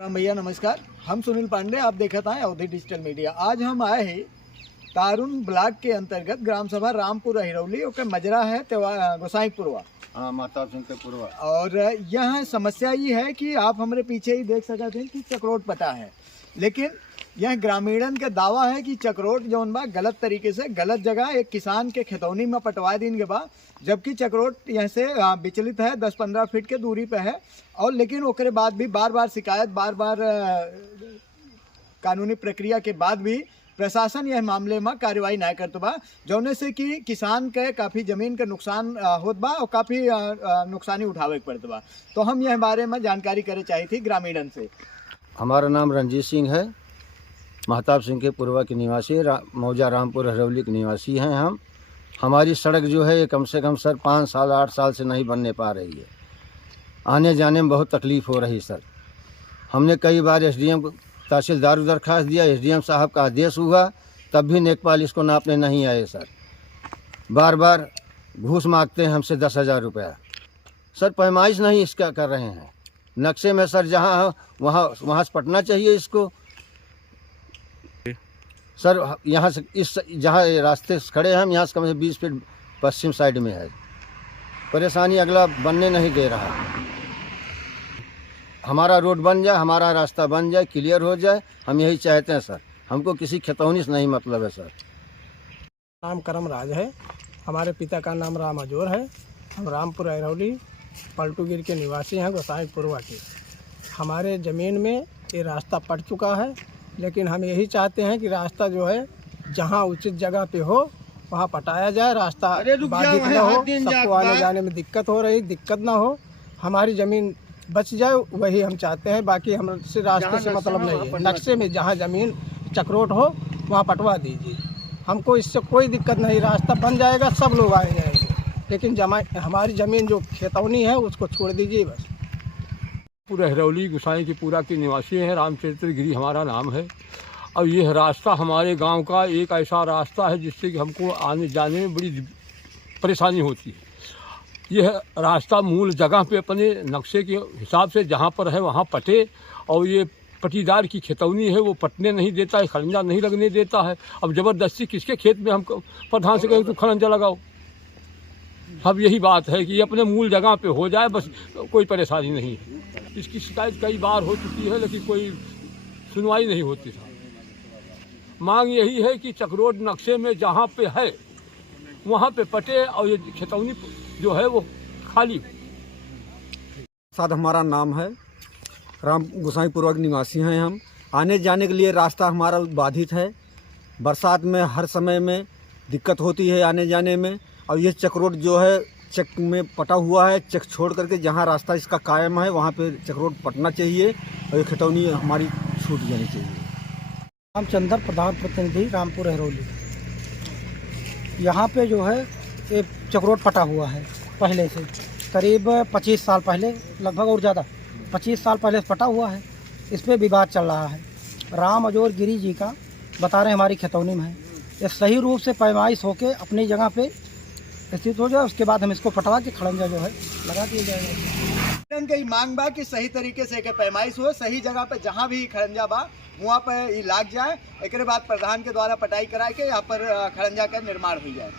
राम भैया नमस्कार। हम सुनील पांडे, आप देखत हैं अवधि डिजिटल मीडिया। आज हम आए हैं तारुन ब्लॉक के अंतर्गत ग्राम सभा रामपुर अहिरौली और मजरा है गोसाईपुरवा। हाँ, महताब सिंह के पुरवा। और यह समस्या ये है कि आप हमारे पीछे ही देख सकते हैं कि चक्रोट पटा है, लेकिन यह ग्रामीणन का दावा है कि चक्रोट जौन बा गलत तरीके से गलत जगह एक किसान के खेतौनी में पटवा दिन के बाद, जबकि चक्रोट यहाँ से विचलित है 10-15 फीट के दूरी पे है। और लेकिन ओकरे बाद भी बार बार शिकायत, बार बार कानूनी प्रक्रिया के बाद भी प्रशासन यह मामले में कार्रवाई नहीं करत बा, जौने से कि किसान के काफ़ी ज़मीन के नुकसान होत बा और काफ़ी नुकसानी उठावे के पड़त बा। तो हम यह बारे में जानकारी करे चाहिए थी ग्रामीणन से। हमारा नाम रंजीत सिंह है, महताब सिंह के पुरवा के निवासी, मौजा रामपुर अहिरौली के निवासी हैं हम। हमारी सड़क जो है ये कम से कम सर 5 साल 8 साल से नहीं बनने पा रही है। आने जाने में बहुत तकलीफ़ हो रही सर। हमने कई बार एसडीएम तहसीलदार को दरख्वास्त दिया, एसडीएम साहब का आदेश हुआ, तब भी नेकपाल इसको नापने नहीं आए सर। बार बार घूस मांगते हैं हमसे 10,000 रुपया। सर पैमाइश नहीं इसका कर रहे हैं, नक्शे में सर जहाँ वहाँ से पटना चाहिए इसको सर। यहाँ से इस जहाँ रास्ते से खड़े हैं हम, यहाँ से कम से 20 फीट पश्चिम साइड में है। परेशानी अगला बनने नहीं दे रहा। हमारा रोड बन जाए, हमारा रास्ता बन जाए, क्लियर हो जाए, हम यही चाहते हैं सर। हमको किसी खेतौनी से नहीं मतलब है सर। नाम करम राज है, हमारे पिता का नाम राम अजोर है। हम रामपुर अहिरौली पलटूगिर के निवासी हैं, गोसाईपुरवा के। हमारे ज़मीन में ये रास्ता पट चुका है, लेकिन हम यही चाहते हैं कि रास्ता जो है जहां उचित जगह पे हो वहां पटाया जाए। रास्ता बाधित न हो, सबको आने जाने में दिक्कत हो रही, दिक्कत ना हो, हमारी ज़मीन बच जाए, वही हम चाहते हैं। बाकी हमसे रास्ते से मतलब नहीं है। नक्शे में जहां ज़मीन चक्रोट हो वहां पटवा दीजिए, हमको इससे कोई दिक्कत नहीं। रास्ता बन जाएगा, सब लोग आए जाएंगे, लेकिन हमारी ज़मीन जो खेतौनी है उसको छोड़ दीजिए बस। पूरा अहिरौली गोसाई की पूरा के निवासी हैं, रामचरित्र गिरी हमारा नाम है। और यह रास्ता हमारे गांव का एक ऐसा रास्ता है जिससे कि हमको आने जाने में बड़ी परेशानी होती है। यह रास्ता मूल जगह पे अपने नक्शे के हिसाब से जहां पर है वहां पटे, और ये पटीदार की खेतौनी है, वो पटने नहीं देता है, खरंजा नहीं लगने देता है। अब ज़बरदस्ती किसके खेत में हम प्रधान से कहें तो खरंजा लगाओ। अब यही बात है कि अपने मूल जगह पे हो जाए, बस कोई परेशानी नहीं है। इसकी शिकायत कई बार हो चुकी है, लेकिन कोई सुनवाई नहीं होती था। मांग यही है कि चक्रोट नक्शे में जहाँ पे है वहाँ पे पटे, और ये खेतौनी जो है वो खाली। साथ हमारा नाम है राम, गोसाईपुरवा के निवासी हैं हम। आने जाने के लिए रास्ता हमारा बाधित है, बरसात में हर समय में दिक्कत होती है आने जाने में। और ये चक्रोट जो है चक में पटा हुआ है, चक छोड़ करके जहाँ रास्ता इसका कायम है वहाँ पे चक्रोट पटना चाहिए, और ये खटौनी हमारी छूट जानी चाहिए। रामचंद्र प्रधान प्रतिनिधि रामपुर अहिरौली। यहाँ पे जो है ये चक्रोट पटा हुआ है पहले से, करीब 25 साल पहले, लगभग और ज़्यादा 25 साल पहले पटा हुआ है। इस पर विवाद चल रहा है। राम अजोर गिरी जी का बता रहे हैं हमारी खेतौनी में है, ये सही रूप से पैमाइश होके अपनी जगह पे स्थित हो जाए, उसके बाद हम इसको पटवा के खड़ंजा जो है लगा दिया जाएगा। इनकी मांग बा कि सही तरीके से पैमाइश हो, सही जगह पे जहाँ भी खड़ंजा बा वहाँ पे लाग जाए, एक बाद प्रधान के द्वारा पटाई करा के यहाँ पर खड़ंजा का निर्माण हो जाए।